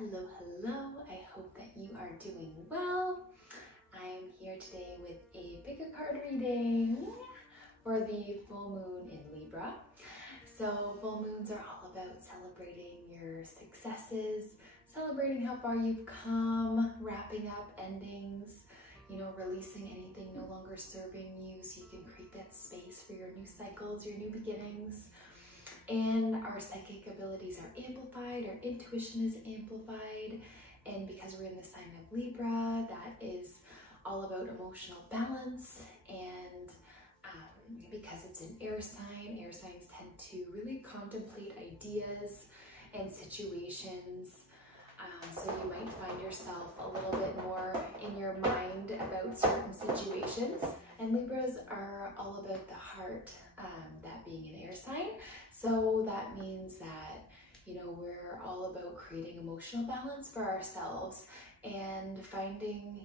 Hello, hello. I hope that you are doing well. I'm here today with a pick a card reading for the full moon in Libra. So full moons are all about celebrating your successes, celebrating how far you've come, wrapping up endings, releasing anything no longer serving you so you can create that space for your new cycles, your new beginnings. And our psychic abilities are amplified, our intuition is amplified, and because we're in the sign of Libra, that is all about emotional balance. And because it's an air signs tend to really contemplate ideas and situations. So you might find yourself a little bit more in your mind about certain situations. And Libras are all about the heart, that being an air sign. So that means that, we're all about creating emotional balance for ourselves and finding,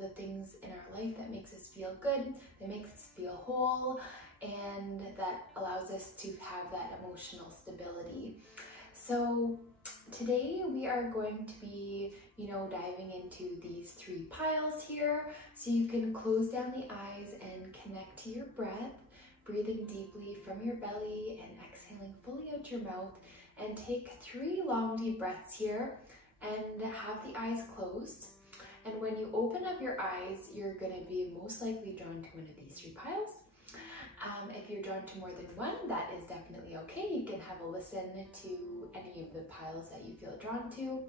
the things in our life that makes us feel good, that makes us feel whole, and that allows us to have that emotional stability. So today we are going to be, diving into these three piles here. So you can close down the eyes and connect to your breath, breathing deeply from your belly and exhaling fully out your mouth. And take 3 long deep breaths here and have the eyes closed. And when you open up your eyes, you're going to be most likely drawn to one of these 3 piles. If you're drawn to more than one, that is definitely okay. You can have a listen to any of the piles that you feel drawn to.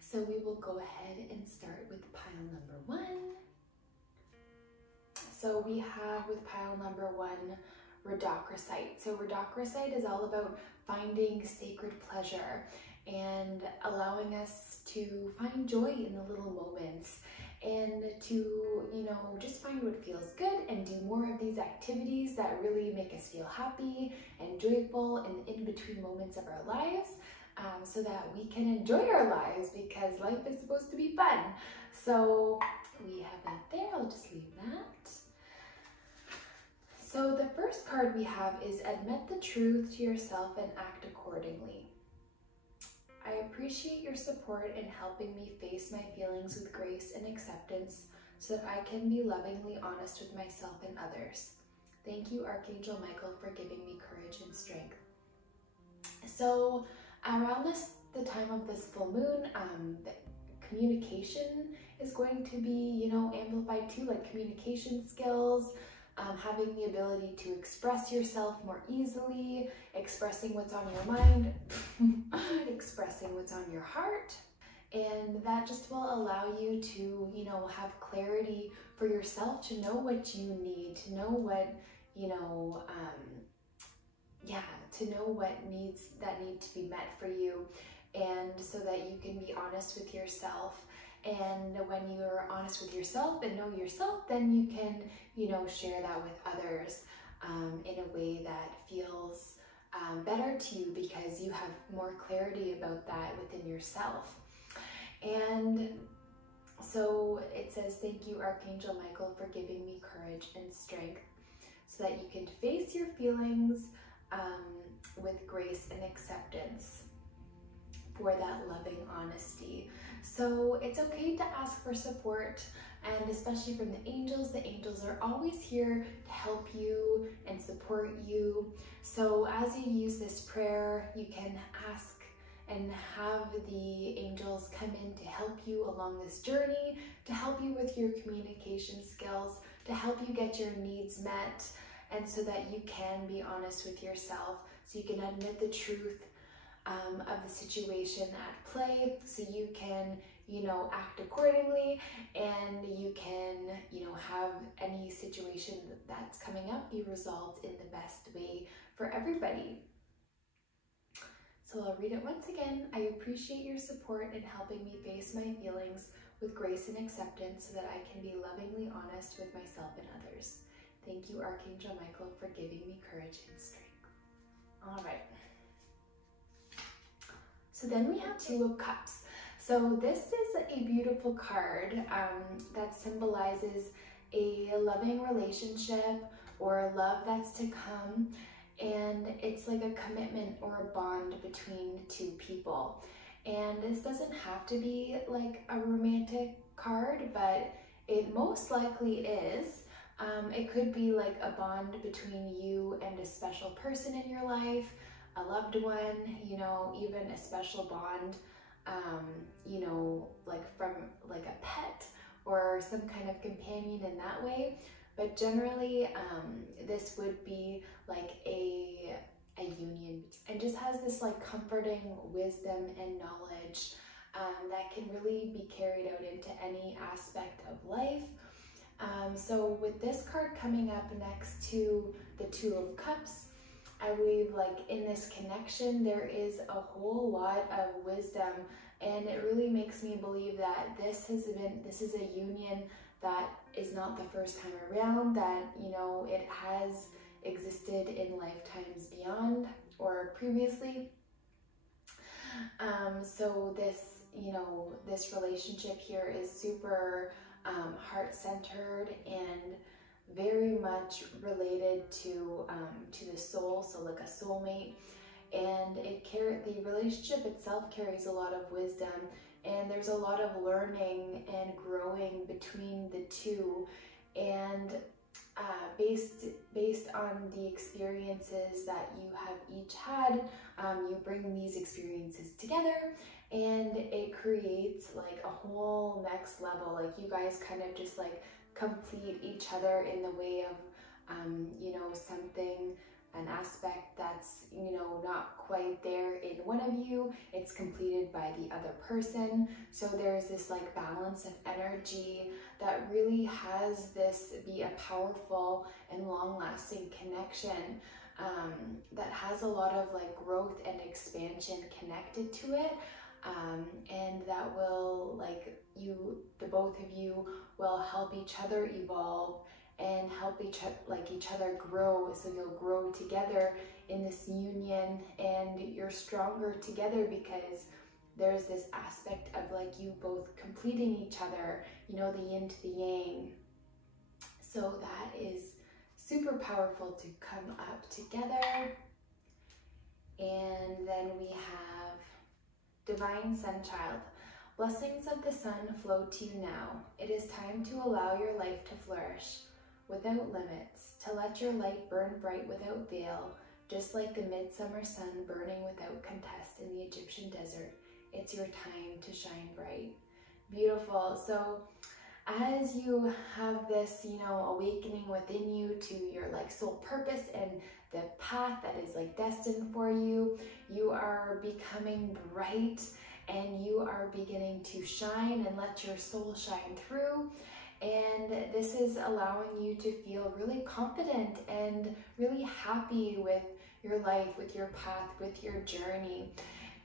So we will go ahead and start with pile number 1. So we have with pile number 1, Rhodochrosite. So Rhodochrosite is all about finding sacred pleasure and allowing us to find joy in the little moments and to, just find what feels good and do more of these activities that really make us feel happy and joyful in the in-between moments of our lives, so that we can enjoy our lives, because life is supposed to be fun. So we have that there. I'll just leave that. So the first card we have is admit the truth to yourself and act accordingly. I appreciate your support in helping me face my feelings with grace and acceptance so that I can be lovingly honest with myself and others. Thank you, Archangel Michael, for giving me courage and strength. So around the time of this full moon, the communication is going to be, amplified too, like communication skills, having the ability to express yourself more easily, expressing what's on your mind, expressing what's on your heart. And that just will allow you to, have clarity for yourself, to know what you need, to know what, to know what needs to be met for you, and so that you can be honest with yourself. And when you're honest with yourself and know yourself, then you can, share that with others in a way that feels better to you, because you have more clarity about that within yourself. And so it says, thank you, Archangel Michael, for giving me courage and strength so that you can face your feelings with grace and acceptance for that loving honesty. So it's okay to ask for support, and especially from the angels. The angels are always here to help you and support you. So as you use this prayer, you can ask and have the angels come in to help you along this journey, to help you with your communication skills, to help you get your needs met, and so that you can be honest with yourself, so you can admit the truth of the situation at play, so you can, act accordingly, and you can, have any situation that's coming up be resolved in the best way for everybody. So I'll read it once again. I appreciate your support in helping me face my feelings with grace and acceptance so that I can be lovingly honest with myself and others. Thank you, Archangel Michael, for giving me courage and strength. All right. So then we have 2 of Cups. So this is a beautiful card that symbolizes a loving relationship or love that's to come. And it's like a commitment or a bond between 2 people. And this doesn't have to be like a romantic card, but it most likely is. It could be like a bond between you and a special person in your life, a loved one, you know, even a special bond, you know, like from like a pet or some kind of companion in that way. But generally, this would be like a union, and just has this like comforting wisdom and knowledge that can really be carried out into any aspect of life. So with this card coming up next to the Two of Cups, I believe like in this connection there is a whole lot of wisdom, and it really makes me believe that this is a union that is not the first time around, that, you know, it has existed in lifetimes beyond or previously. So this, you know, this relationship here is super heart-centered and very much related to the soul, so like a soulmate. And the relationship itself carries a lot of wisdom, and there's a lot of learning and growing between the two. And based on the experiences that you have each had, you bring these experiences together, and it creates like a whole next level. Like you guys kind of just like complete each other in the way of, you know, something, an aspect that's, you know, not quite there in one of you, it's completed by the other person. So there's this like balance of energy that really has this be a powerful and long-lasting connection that has a lot of like growth and expansion connected to it. And that will, like, the both of you will help each other evolve and help each other grow. So you'll grow together in this union, and you're stronger together because there's this aspect of like you both completing each other, you know, the yin to the yang. So that is super powerful to come up together. And then we have Divine Sun Child. Blessings of the sun flow to you now. It is time to allow your life to flourish without limits, to let your light burn bright without veil, just like the midsummer sun burning without contest in the Egyptian desert. It's your time to shine bright. Beautiful. So as you have this, you know, awakening within you to your like soul purpose and the path that is like destined for you, you are becoming bright, and you are beginning to shine and let your soul shine through. And this is allowing you to feel really confident and really happy with your life, with your path, with your journey.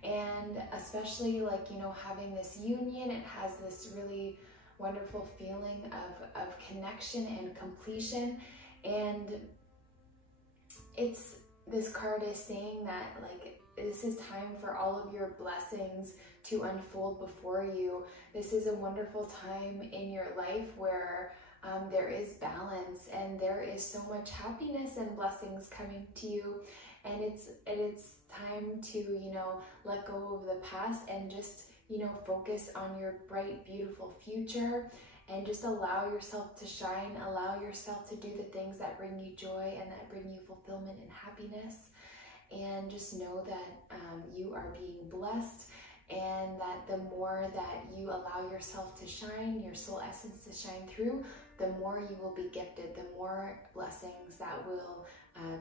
And especially like, you know, having this union, it has this really wonderful feeling of connection and completion. And this card is saying that like this is time for all of your blessings to unfold before you. This is a wonderful time in your life where there is balance, and there is so much happiness and blessings coming to you. And it's time to, you know, let go of the past and just, you know, focus on your bright, beautiful future, and just allow yourself to shine, allow yourself to do the things that bring you joy and that bring you fulfillment and happiness. And just know that you are being blessed, and that the more that you allow yourself to shine, your soul essence to shine through, the more you will be gifted, the more blessings that will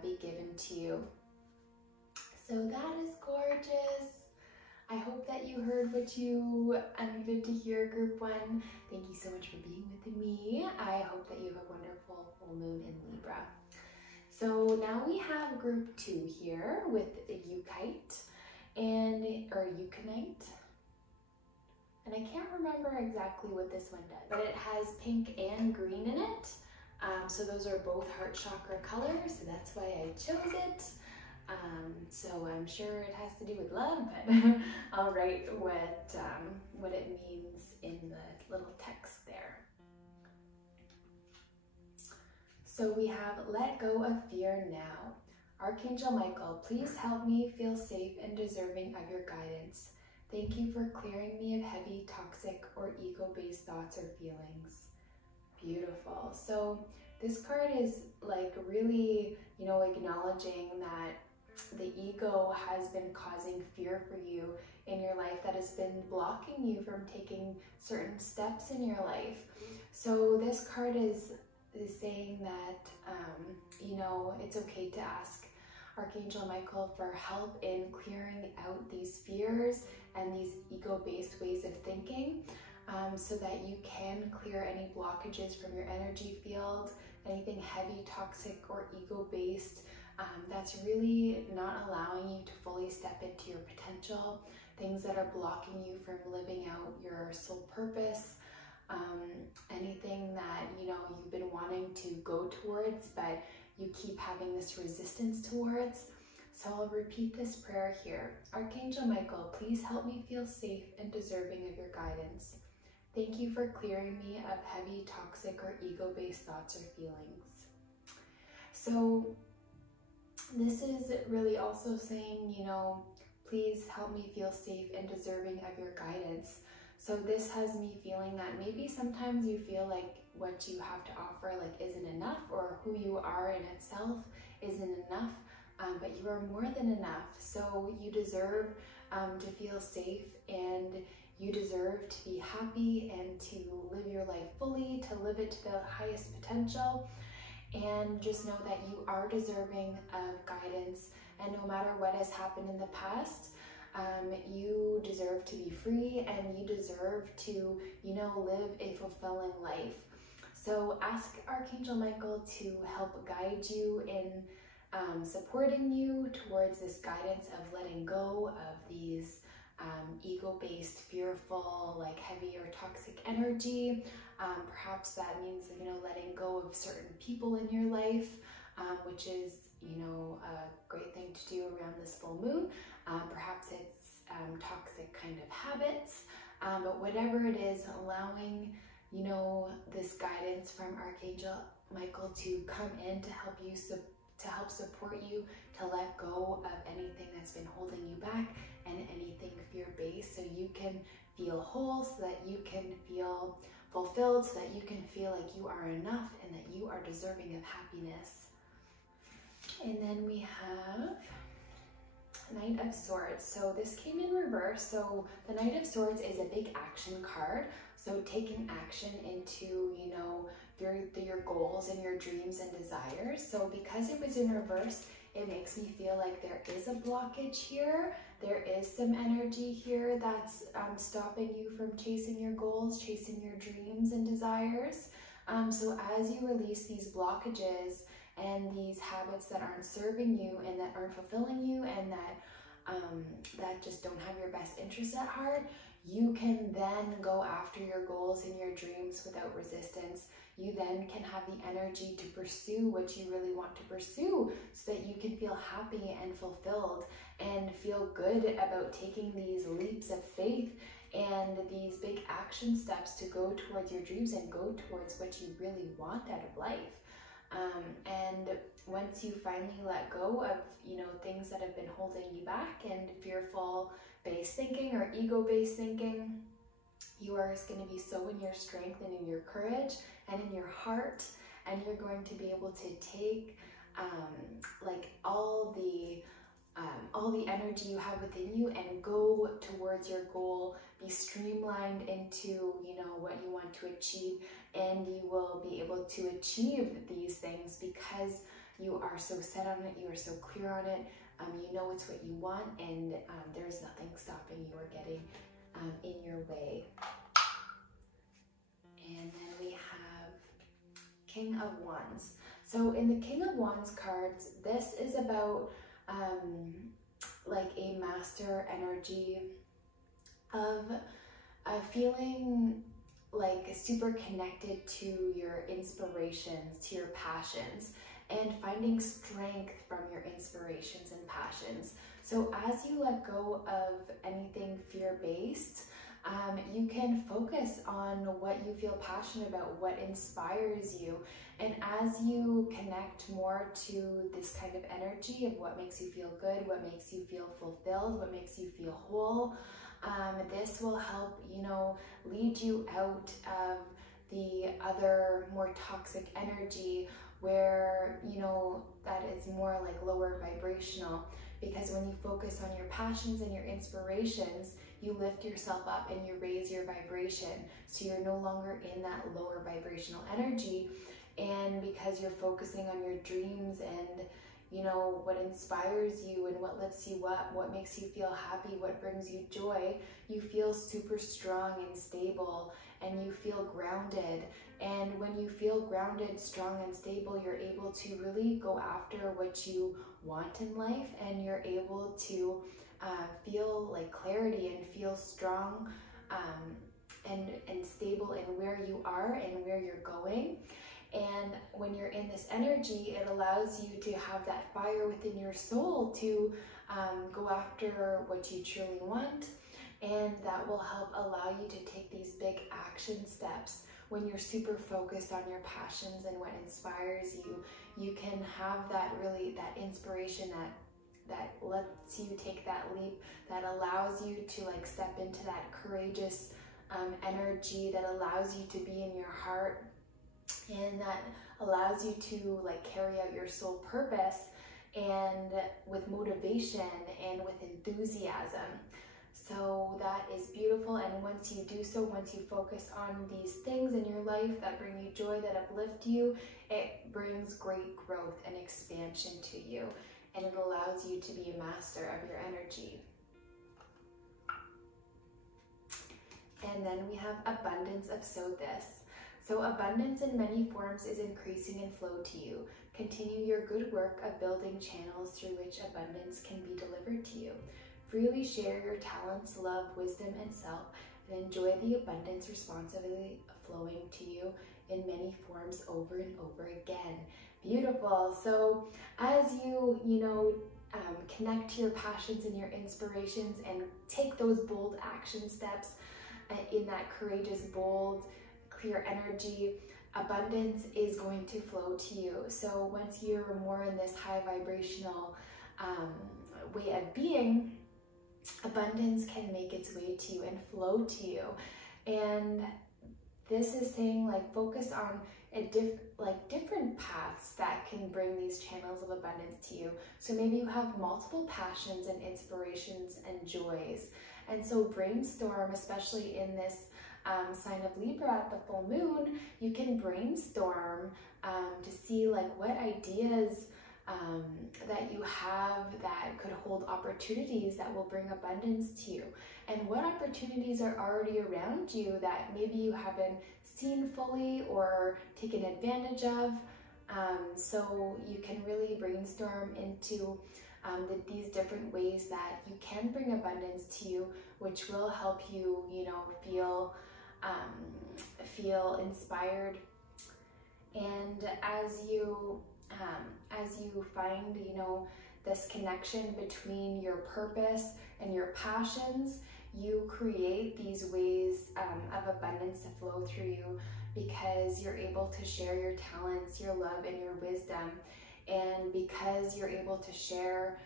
be given to you. So that is gorgeous. I hope that you heard what you needed to hear, Group 1. Thank you so much for being with me. I hope that you have a wonderful full moon in Libra. So now we have Group 2 here with Euchite or Euconite. And I can't remember exactly what this one does, but it has pink and green in it. So those are both heart chakra colors, so that's why I chose it. So I'm sure it has to do with love, but I'll write what it means in the little text there. So we have let go of fear now. Archangel Michael, please help me feel safe and deserving of your guidance. Thank you for clearing me of heavy, toxic, or ego-based thoughts or feelings. Beautiful. So this card is like really, acknowledging that the ego has been causing fear for you in your life, that has been blocking you from taking certain steps in your life. So this card is saying that, it's okay to ask Archangel Michael for help in clearing out these fears and these ego-based ways of thinking, so that you can clear any blockages from your energy field, anything heavy, toxic, or ego-based that's really not allowing you to fully step into your potential, things that are blocking you from living out your soul purpose, anything that you've been wanting to go towards but you keep having this resistance towards. So I'll repeat this prayer here. Archangel Michael, please help me feel safe and deserving of your guidance. Thank you for clearing me of heavy, toxic, or ego-based thoughts or feelings. So this is really also saying, please help me feel safe and deserving of your guidance. So this has me feeling that maybe sometimes you feel like what you have to offer isn't enough, or who you are in itself isn't enough, but you are more than enough. So you deserve to feel safe, and you deserve to be happy and to live your life fully, to live it to the highest potential. And just know that you are deserving of guidance, and no matter what has happened in the past, you deserve to be free, and you deserve to, live a fulfilling life. So ask Archangel Michael to help guide you in supporting you towards this guidance of letting go of these ego-based, fearful, heavy or toxic energy. Perhaps that means, letting go of certain people in your life, which is, a great thing to do around this full moon. Perhaps it's toxic kind of habits, but whatever it is, allowing, this guidance from Archangel Michael to come in to help you, to help support you, to let go of anything that's been holding you back and anything fear-based, so you can feel whole, so that you can feel fulfilled, so that you can feel like you are enough and that you are deserving of happiness. And then we have Knight of Swords. So this came in reverse. So the Knight of Swords is a big action card. So taking action into, your goals and your dreams and desires. So because it was in reverse, it makes me feel like there is a blockage here. There is some energy here that's stopping you from chasing your goals, chasing your dreams and desires. So as you release these blockages and these habits that aren't serving you and that aren't fulfilling you, and that just don't have your best interests at heart, you can then go after your goals and your dreams without resistance. You then can have the energy to pursue what you really want to pursue, so that you can feel happy and fulfilled and feel good about taking these leaps of faith and these big action steps to go towards your dreams and go towards what you really want out of life. And once you finally let go of, things that have been holding you back and fearful based thinking or ego based thinking, you are going to be so in your strength and in your courage and in your heart, and you're going to be able to take all the energy you have within you and go towards your goal, be streamlined into, what you want to achieve, and you will be able to achieve these things because you are so set on it, you are so clear on it, you know it's what you want, and there's nothing stopping you or getting in your way. And then we have King of Wands. So in the King of Wands cards, this is about a master energy of feeling super connected to your inspirations, to your passions, and finding strength from your inspirations and passions. So as you let go of anything fear-based, you can focus on what you feel passionate about, what inspires you. And as you connect more to this kind of energy of what makes you feel good, what makes you feel fulfilled, what makes you feel whole, This will help, you know, lead you out of the other more toxic energy where, you know, that is more like lower vibrational. Because when you focus on your passions and your inspirations, you lift yourself up and you raise your vibration. So you're no longer in that lower vibrational energy. And because you're focusing on your dreams and, you know, what inspires you and what lifts you up, what makes you feel happy, what brings you joy, you feel super strong and stable, and you feel grounded. And when you feel grounded, strong, and stable, you're able to really go after what you want in life, and you're able to feel like clarity and feel strong and stable in where you are and where you're going. And when you're in this energy, it allows you to have that fire within your soul to go after what you truly want. And that will help allow you to take these big action steps. When you're super focused on your passions and what inspires you, you can have that inspiration that lets you take that leap, that allows you to like step into that courageous energy, that allows you to be in your heart, and that allows you to like carry out your soul purpose and with motivation and with enthusiasm. So that is beautiful. And once you do so, once you focus on these things in your life that bring you joy, that uplift you, it brings great growth and expansion to you, and it allows you to be a master of your energy. And then we have abundance of so this. So abundance in many forms is increasing in flow to you. Continue your good work of building channels through which abundance can be delivered to you. Freely share your talents, love, wisdom, and self, and enjoy the abundance responsibly flowing to you in many forms over and over again. Beautiful. So as you connect to your passions and your inspirations and take those bold action steps in that courageous, bold, clear energy, abundance is going to flow to you. So once you're more in this high vibrational way of being, abundance can make its way to you and flow to you. And this is saying like focus on different paths that can bring these channels of abundance to you. So maybe you have multiple passions and inspirations and joys. And so brainstorm, especially in this sign of Libra at the full moon, you can brainstorm to see like what ideas that you have that could hold opportunities that will bring abundance to you, and what opportunities are already around you that maybe you haven't seen fully or taken advantage of. So you can really brainstorm into these different ways that you can bring abundance to you, which will help you, feel inspired. And as you find, this connection between your purpose and your passions, you create these ways of abundance to flow through you, because you're able to share your talents, your love, and your wisdom. And because you're able to share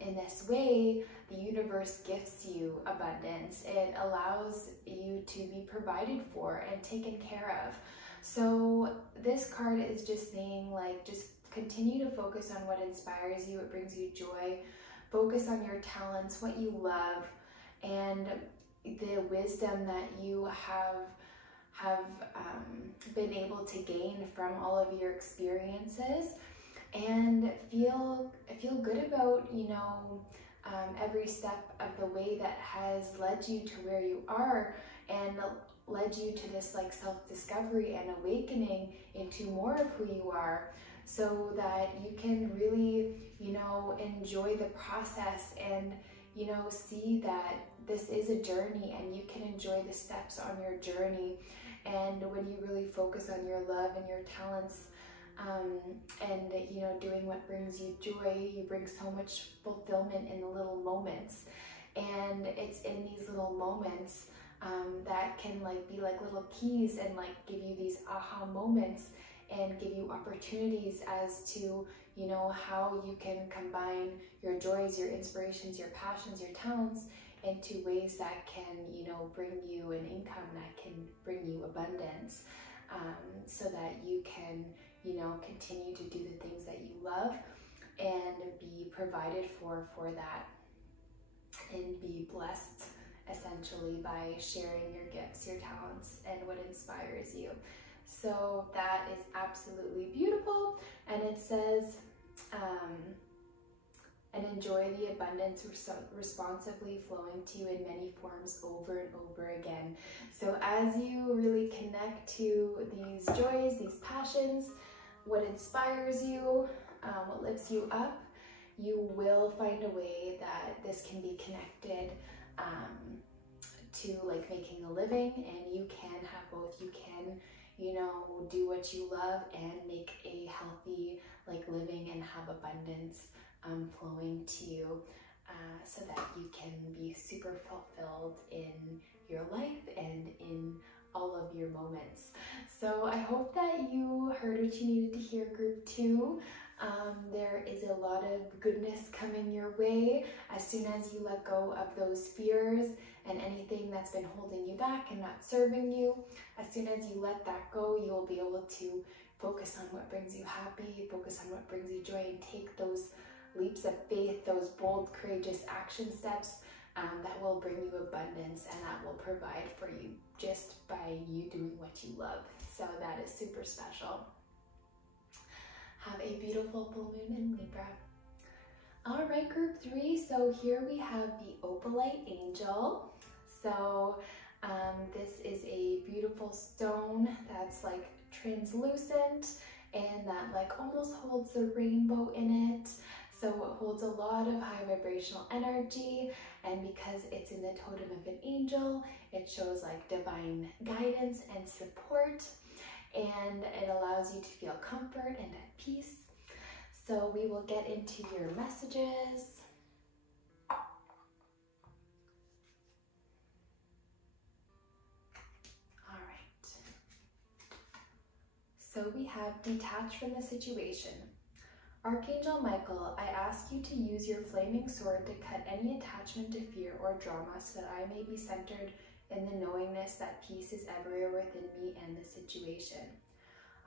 in this way, the universe gifts you abundance. It allows you to be provided for and taken care of. So this card is just saying, like, just continue to focus on what inspires you, what brings you joy. Focus on your talents, what you love, and the wisdom that you have been able to gain from all of your experiences, and feel good about, every step of the way that has led you to where you are and led you to this like self-discovery and awakening into more of who you are, so that you can really, enjoy the process and, see that this is a journey and you can enjoy the steps on your journey. And when you really focus on your love and your talents, and doing what brings you joy, you bring so much fulfillment in the little moments. And it's in these little moments that can be like little keys and give you these aha moments and give you opportunities as to how you can combine your joys, your inspirations, your passions, your talents, into ways that can, you know, bring you an income, that can bring you abundance, so that you can, you know, continue to do the things that you love and be provided for that, and be blessed essentially by sharing your gifts, your talents, and what inspires you. So that is absolutely beautiful. And it says, and enjoy the abundance responsively flowing to you in many forms over and over again. So as you really connect to these joys, these passions, what inspires you, what lifts you up, you will find a way that this can be connected to like making a living, and you can have both. You can, you know, do what you love and make a healthy like living and have abundance flowing to you, so that you can be super fulfilled in your life and in all of your moments. So I hope that you heard what you needed to hear, group 2. There is a lot of goodness coming your way as soon as you let go of those fears and anything that's been holding you back and not serving you. As soon as you let that go, you will be able to focus on what brings you happy, focus on what brings you joy, and take those leaps of faith, those bold, courageous action steps that will bring you abundance and that will provide for you just by you doing what you love. So that is super special. Have a beautiful full moon in Libra. All right, group 3. So here we have the opalite angel. So this is a beautiful stone that's like translucent and that like almost holds the rainbow in it. So it holds a lot of high vibrational energy, and because it's in the totem of an angel, it shows like divine guidance and support, and it allows you to feel comfort and at peace. So we will get into your messages. All right. So we have detach from the situation. Archangel Michael, I ask you to use your flaming sword to cut any attachment to fear or drama so that I may be centered in the knowingness that peace is everywhere within me and the situation.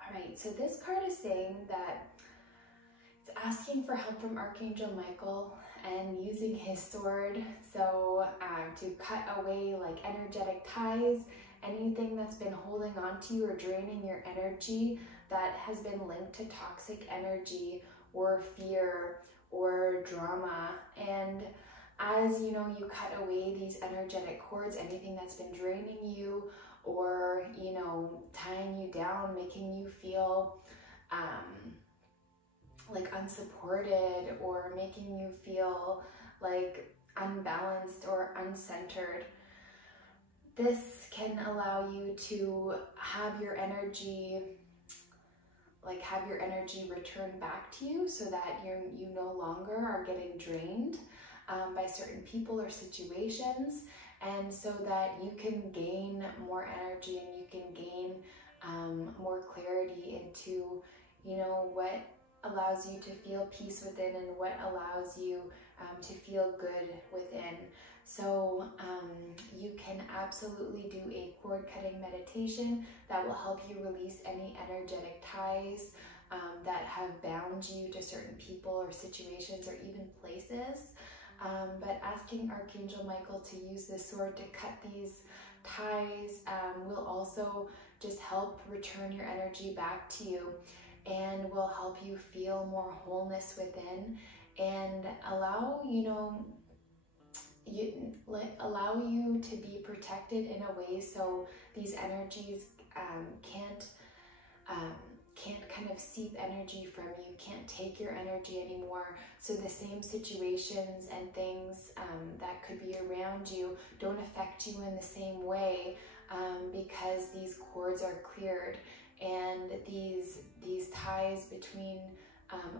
All right, so this card is saying that it's asking for help from Archangel Michael and using his sword, so to cut away like energetic ties, anything that's been holding on to you or draining your energy that has been linked to toxic energy or fear or drama. And as you know, you cut away these energetic cords, anything that's been draining you or, you know, tying you down, making you feel like unsupported or making you feel like unbalanced or uncentered. This can allow you to have your energy return back to you, so that you no longer are getting drained by certain people or situations, and so that you can gain more energy and you can gain more clarity into, you know, what allows you to feel peace within and what allows you to feel good within. So you can absolutely do a cord cutting meditation that will help you release any energetic ties that have bound you to certain people or situations or even places. But asking Archangel Michael to use this sword to cut these ties will also just help return your energy back to you, and will help you feel more wholeness within, and allow, you know, allow you to be protected in a way so these energies can't kind of seep energy from you, can't take your energy anymore. So the same situations and things that could be around you don't affect you in the same way, because these cords are cleared and these ties between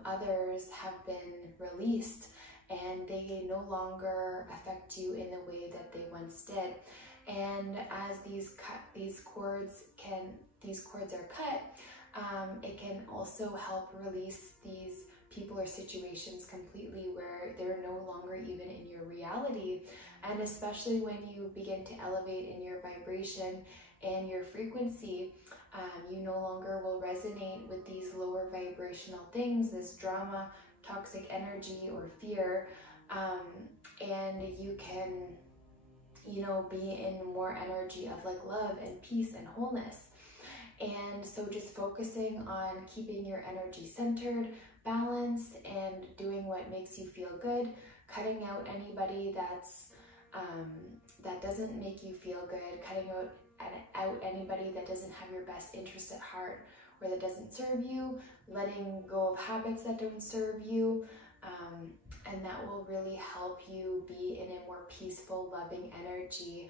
others have been released, and they no longer affect you in the way that they once did. And as these cords are cut, it can also help release these people or situations completely where they're no longer even in your reality. And especially when you begin to elevate in your vibration and your frequency, you no longer will resonate with these lower vibrational things, this drama, toxic energy, or fear, and you can, you know, be in more energy of like love and peace and wholeness. And so just focusing on keeping your energy centered, balanced, and doing what makes you feel good, cutting out anybody that doesn't make you feel good, cutting out anybody that doesn't have your best interest at heart or that doesn't serve you, letting go of habits that don't serve you, and that will really help you be in a more peaceful, loving energy,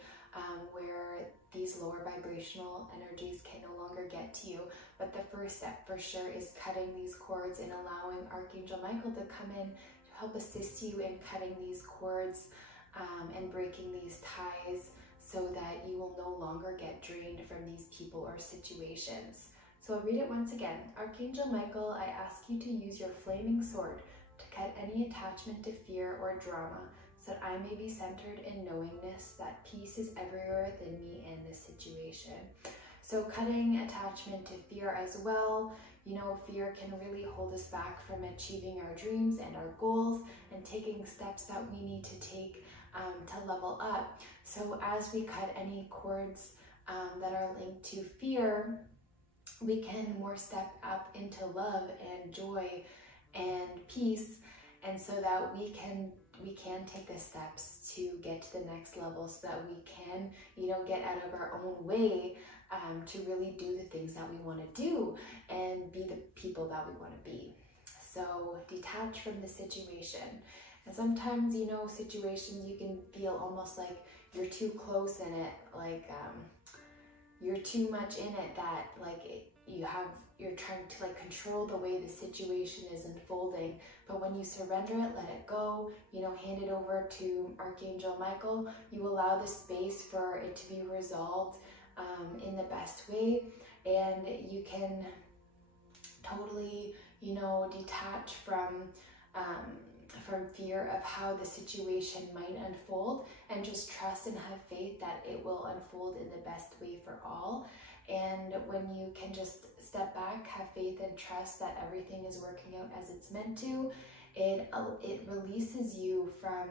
where these lower vibrational energies can no longer get to you. But the first step for sure is cutting these cords and allowing Archangel Michael to come in to help assist you in cutting these cords and breaking these ties, so that you will no longer get drained from these people or situations. So I'll read it once again. Archangel Michael, I ask you to use your flaming sword to cut any attachment to fear or drama, so that I may be centered in knowingness that peace is everywhere within me in this situation. So cutting attachment to fear as well. You know, fear can really hold us back from achieving our dreams and our goals and taking steps that we need to take to level up. So as we cut any cords that are linked to fear, we can more step up into love and joy and peace, and so that we can take the steps to get to the next level, so that we can, you know, get out of our own way to really do the things that we want to do and be the people that we want to be. So detach from the situation. And sometimes, you know, situations you can feel almost like you're too close in it, like you're too much in it, that like you're trying to like control the way the situation is unfolding. But when you surrender it, let it go, you know, hand it over to Archangel Michael, you allow the space for it to be resolved in the best way, and you can totally, you know, detach from fear of how the situation might unfold, and just trust and have faith that it will unfold in the best way for all. And when you can just step back, have faith and trust that everything is working out as it's meant to, it releases you from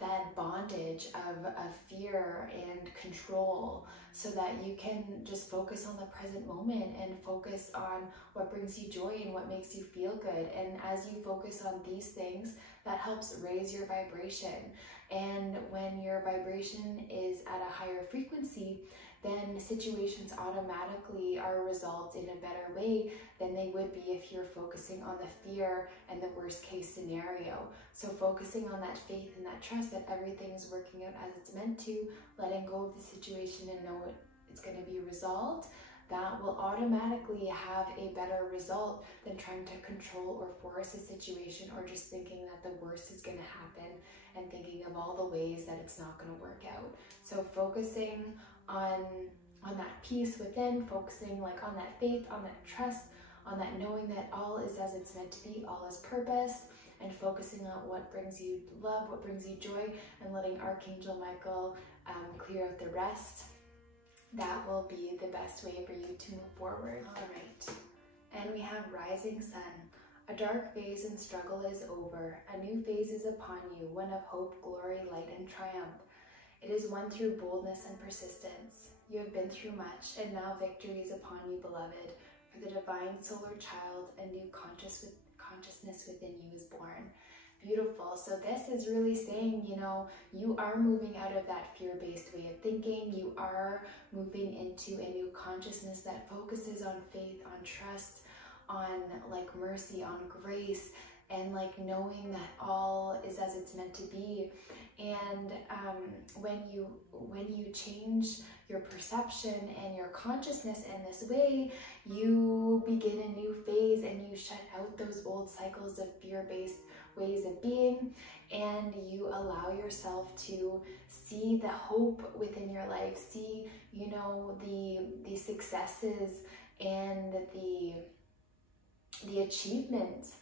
that bondage of fear and control, so that you can just focus on the present moment and focus on what brings you joy and what makes you feel good. And as you focus on these things, that helps raise your vibration. And when your vibration is at a higher frequency, then situations automatically are resolved in a better way than they would be if you're focusing on the fear and the worst case scenario. So focusing on that faith and that trust that everything is working out as it's meant to, letting go of the situation and know it's going to be resolved, that will automatically have a better result than trying to control or force a situation, or just thinking that the worst is going to happen and thinking of all the ways that it's not going to work out. So focusing on that peace within, focusing like on that faith, on that trust, on that knowing that all is as it's meant to be, all is purpose, and focusing on what brings you love, what brings you joy, and letting Archangel Michael clear out the rest. That will be the best way for you to move forward. All right. And we have rising sun. A dark phase and struggle is over. A new phase is upon you, one of hope, glory, light, and triumph. It is won through boldness and persistence. You have been through much, and now victory is upon you, beloved. For the divine solar child, a new consciousness within you is born. Beautiful. So this is really saying, you know, you are moving out of that fear-based way of thinking. You are moving into a new consciousness that focuses on faith, on trust, on like mercy, on grace, and like knowing that all is as it's meant to be. And when you change your perception and your consciousness in this way, you begin a new phase, and you shut out those old cycles of fear-based ways of being, and you allow yourself to see the hope within your life, see, you know, the successes and the achievements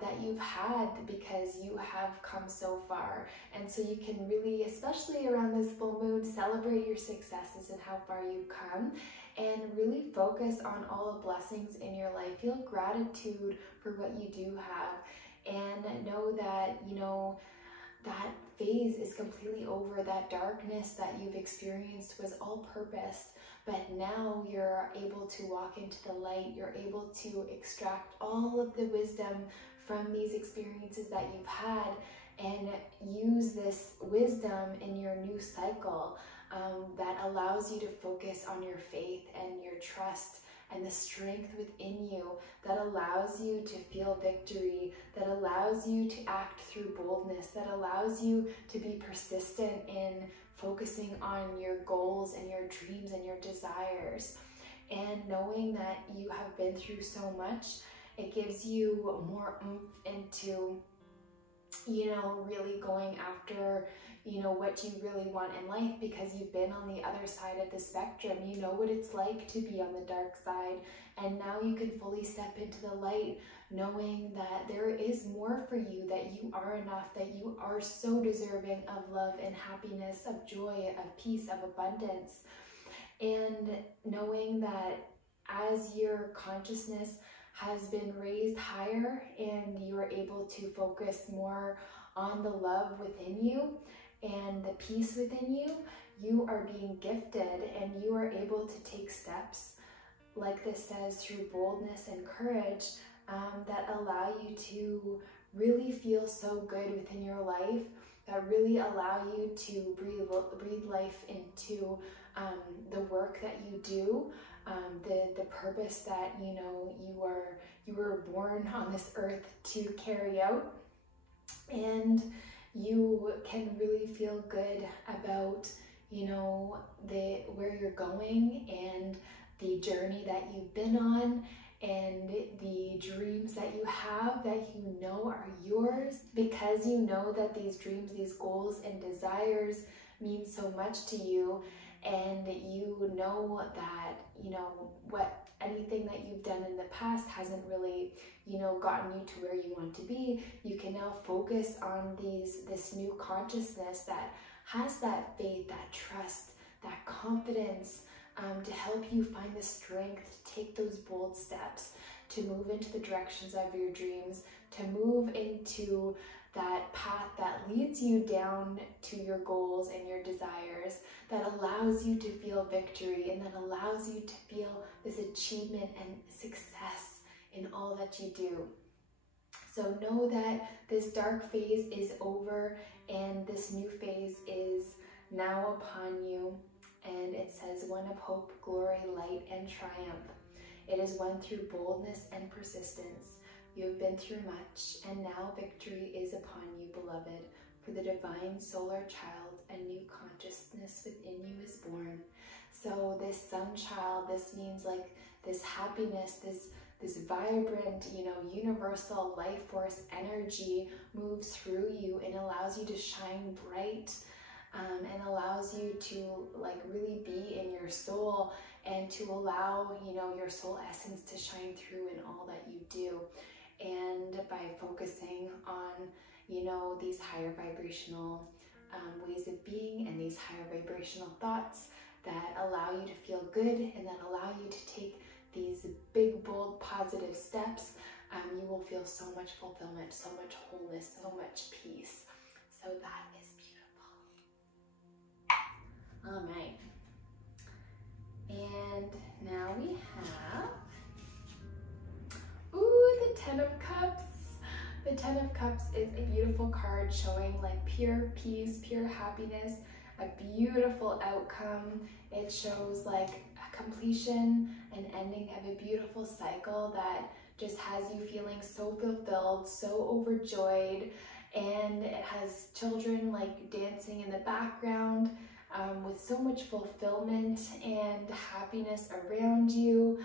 that you've had, because you have come so far. And so you can really, especially around this full moon, celebrate your successes and how far you've come, and really focus on all the blessings in your life. Feel gratitude for what you do have, and know that, you know, that phase is completely over. That darkness that you've experienced was all purpose, but now you're able to walk into the light. You're able to extract all of the wisdom from these experiences that you've had and use this wisdom in your new cycle, that allows you to focus on your faith and your trust and the strength within you, that allows you to feel victory, that allows you to act through boldness, that allows you to be persistent in focusing on your goals and your dreams and your desires. And knowing that you have been through so much, it gives you more oomph into, you know, really going after, you know, what you really want in life, because you've been on the other side of the spectrum. You know what it's like to be on the dark side, and now you can fully step into the light, knowing that there is more for you, that you are enough, that you are so deserving of love and happiness, of joy, of peace, of abundance. And knowing that as your consciousness has been raised higher and you are able to focus more on the love within you and the peace within you, you are being gifted, and you are able to take steps, like this says, through boldness and courage, that allow you to really feel so good within your life, that really allow you to breathe life into the work that you do, the purpose that, you know, you were born on this earth to carry out. And you can really feel good about, you know, where you're going and the journey that you've been on, and the dreams that you have that you know are yours, because you know that these dreams, these goals and desires mean so much to you. And you know that, you know, anything that you've done in the past hasn't really, you know, gotten you to where you want to be. You can now focus on this new consciousness that has that faith, that trust, that confidence, to help you find the strength to take those bold steps, to move into the directions of your dreams, to move into that path that leads you down to your goals and your desires, that allows you to feel victory, and that allows you to feel this achievement and success in all that you do. So know that this dark phase is over, and this new phase is now upon you. And it says, one of hope, glory, light, and triumph. It is one through boldness and persistence. You have been through much, and now victory is upon you, beloved. For the divine solar child, a new consciousness within you is born. So this sun child, this means like this happiness, this vibrant, you know, universal life force energy moves through you and allows you to shine bright, and allows you to like really be in your soul, and to allow, you know, your soul essence to shine through in all that you do. And by focusing on, you know, these higher vibrational ways of being and these higher vibrational thoughts that allow you to feel good and that allow you to take these big, bold, positive steps, you will feel so much fulfillment, so much wholeness, so much peace. So that is beautiful. All right. And now we have, the Ten of Cups. The Ten of Cups is a beautiful card showing like pure peace, pure happiness, a beautiful outcome. It shows like a completion, an ending of a beautiful cycle that just has you feeling so fulfilled, so overjoyed. And it has children like dancing in the background, with so much fulfillment and happiness around you,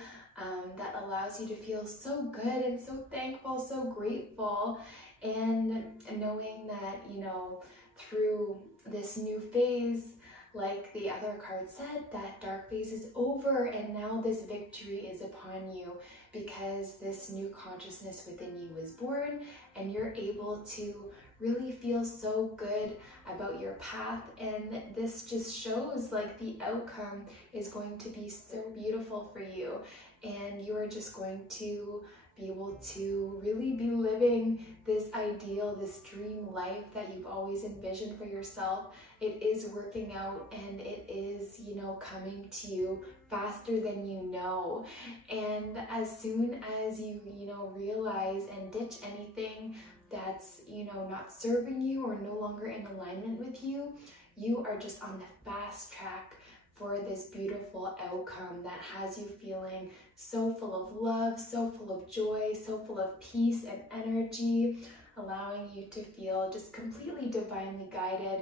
that allows you to feel so good and so thankful, so grateful, and knowing that, you know, through this new phase, like the other card said, that dark phase is over and now this victory is upon you, because this new consciousness within you was born and you're able to really feel so good about your path. And this just shows like the outcome is going to be so beautiful for you, and you are just going to be able to really be living this ideal, this dream life that you've always envisioned for yourself. It is working out, and it is, you know, coming to you faster than you know. And as soon as you know, realize and ditch anything that's, you know, not serving you or no longer in alignment with you, you are just on the fast track for this beautiful outcome that has you feeling so full of love, so full of joy, so full of peace and energy, allowing you to feel just completely divinely guided,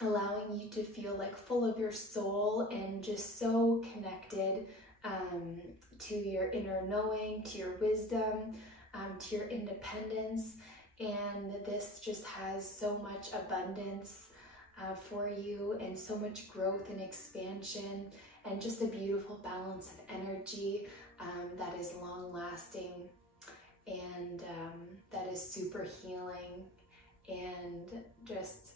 allowing you to feel like full of your soul and just so connected to your inner knowing, to your wisdom, to your independence. And this just has so much abundance for you, and so much growth and expansion, and just a beautiful balance of energy that is long lasting, and that is super healing, and just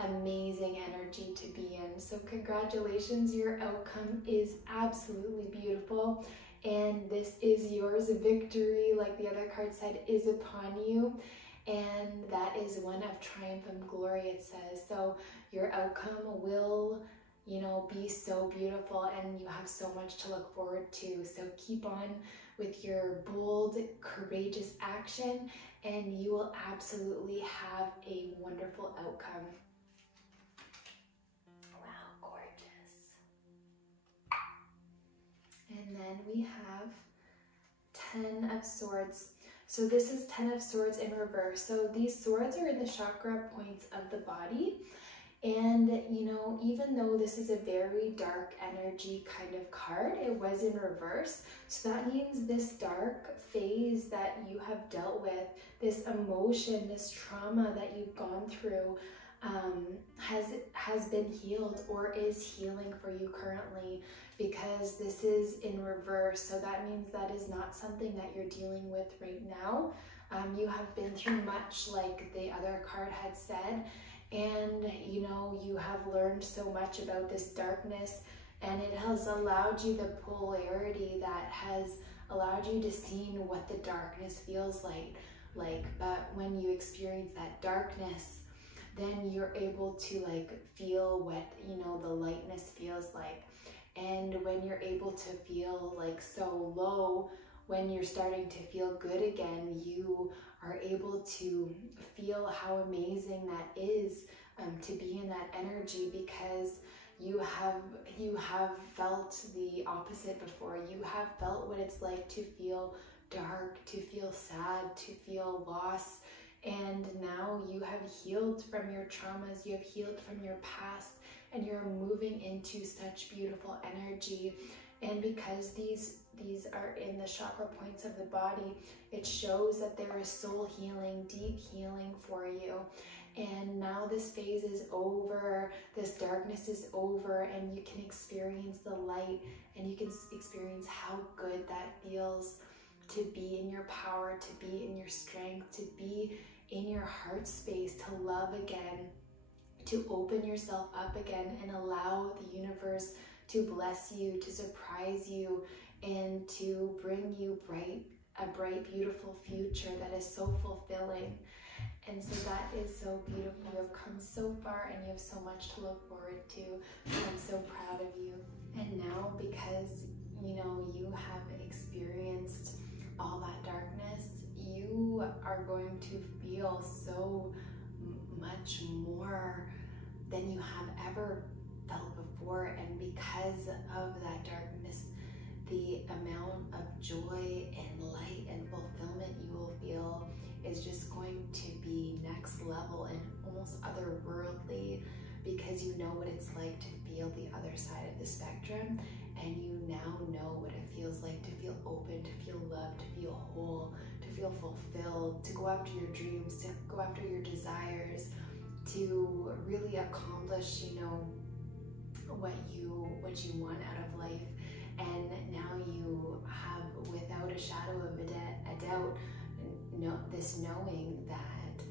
amazing energy to be in. So congratulations, your outcome is absolutely beautiful, and this is yours. Victory, like the other card said, is upon you. And that is one of triumph and glory, it says. So your outcome will, you know, be so beautiful, and you have so much to look forward to. So keep on with your bold, courageous action, and you will absolutely have a wonderful outcome. Wow, gorgeous. And then we have 10 of Swords. So this is 10 of Swords in reverse. So these swords are in the chakra points of the body. And, you know, even though this is a very dark energy kind of card, it was in reverse. So that means this dark phase that you have dealt with, this emotion, this trauma that you've gone through, has been healed or is healing for you currently, because this is in reverse. So that means that is not something that you're dealing with right now. You have been through much, like the other card had said, and you know, you have learned so much about this darkness, and it has allowed you the polarity that has allowed you to see what the darkness feels like. But when you experience that darkness, then you're able to like feel what, you know, the lightness feels like. And when you're able to feel like so low, when you're starting to feel good again, you are able to feel how amazing that is, to be in that energy, because you have felt the opposite before. You have felt what it's like to feel dark, to feel sad, to feel loss. And now you have healed from your traumas, you have healed from your past, and you're moving into such beautiful energy. And because these are in the chakra points of the body, it shows that there is soul healing, deep healing for you. And now this phase is over, this darkness is over, and you can experience the light, and you can experience how good that feels to be in your power, to be in your strength, to be in your heart space, to love again, to open yourself up again, and allow the universe to bless you, to surprise you, and to bring you a bright, beautiful future that is so fulfilling. And so that is so beautiful. You have come so far, and you have so much to look forward to. I'm so proud of you. And now, because, you know, you have experienced all that darkness, you are going to feel so much more than you have ever felt before. And because of that darkness, the amount of joy and light and fulfillment you will feel is just going to be next level and almost otherworldly, because you know what it's like to feel the other side of the spectrum, and you now know what it feels like to feel open, to feel loved, to feel whole, to feel fulfilled, to go after your dreams, to go after your desires, to really accomplish, you know, what you want out of life. And now you have, without a shadow of a doubt, this knowing that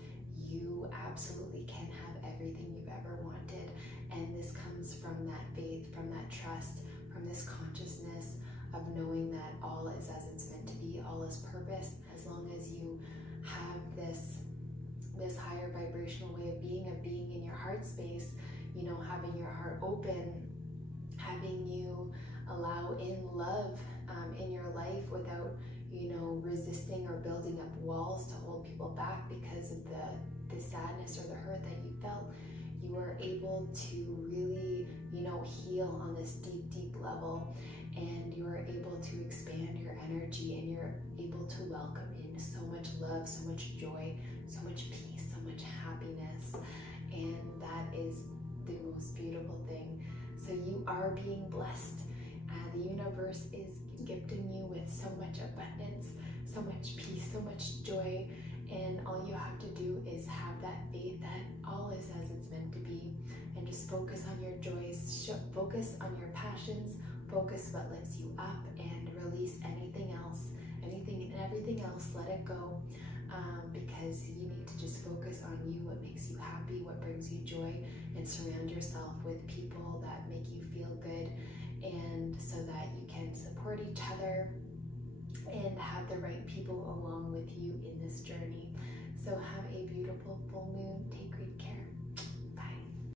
you absolutely can have everything you've ever wanted. And this comes from that faith, from that trust, from this consciousness of knowing that all is as it's meant to be, all is purpose. As long as you have this higher vibrational way of being in your heart space, you know, having your heart open, having you allow in love in your life without, you know, resisting or building up walls to hold people back because of the sadness or the hurt that you felt. You are able to really, you know, heal on this deep, deep level, and you are able to expand your energy, and you're able to welcome in so much love, so much joy, so much peace, so much happiness. And that is the most beautiful thing. So you are being blessed. The universe is gifting you with so much abundance, so much peace, so much joy. And all you have to do is have that faith that all is as it's meant to be, and just focus on your joys, focus on your passions, focus what lifts you up, and release anything else, anything and everything else, let it go, because you need to just focus on you, what makes you happy, what brings you joy, and surround yourself with people that make you feel good, and so that you can support each other and have the right people along with you in this journey. So have a beautiful full moon. Take great care.